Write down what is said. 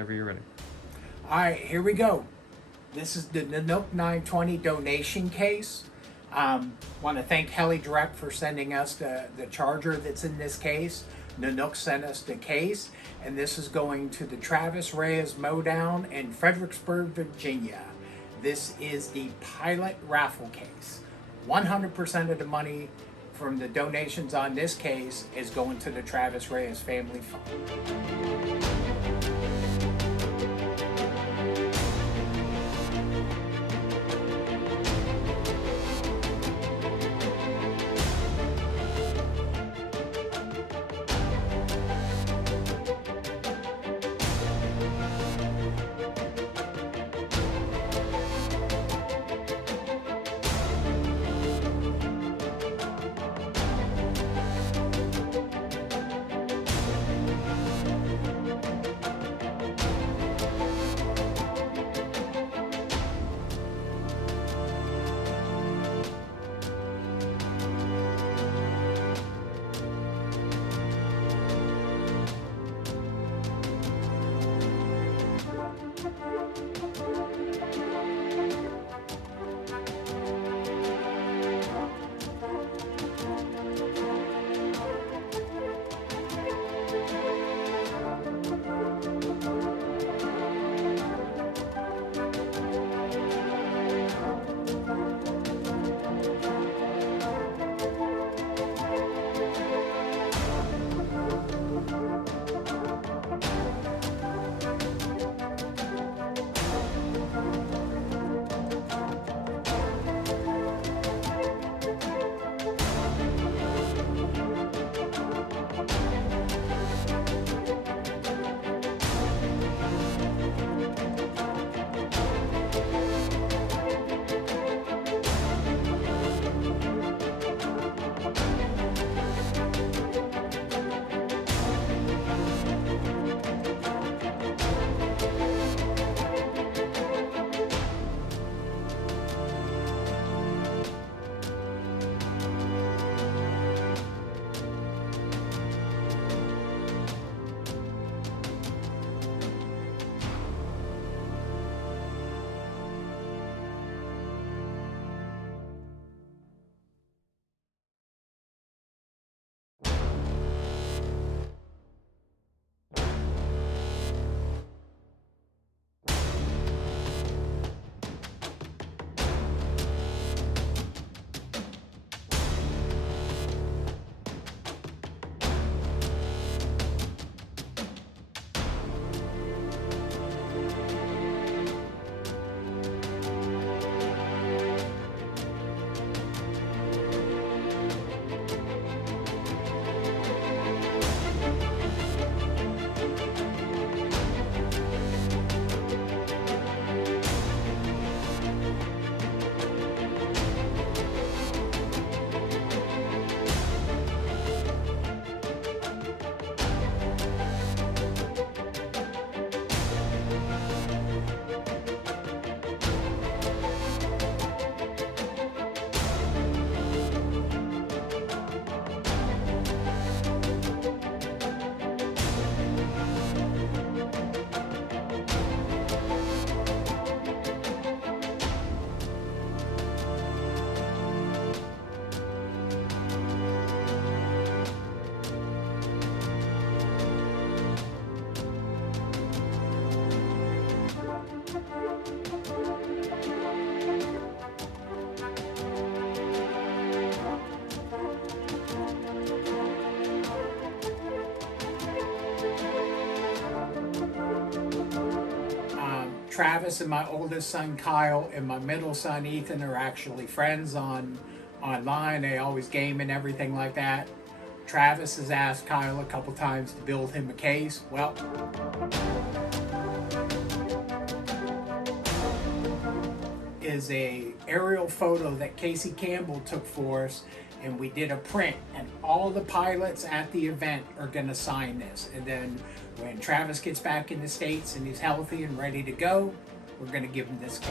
whenever you're ready. All right, here we go. This is the Nanook 920 donation case. Want to thank Heli Direct for sending us the charger that's in this case. Nanook sent us the case, and this is going to the Travis Reyes Mowdown in Fredericksburg, Virginia. This is the pilot raffle case. 100% of the money from the donations on this case is going to the Travis Reyes Family Fund. Travis and my oldest son Kyle and my middle son Ethan are actually friends online. They always game and everything like that. Travis has asked Kyle a couple times to build him a case. Well, is a aerial photo that Casey Campbell took for us, and we did a print, and all the pilots at the event are going to sign this. And then when Travis gets back in the States and he's healthy and ready to go, we're going to give him this case.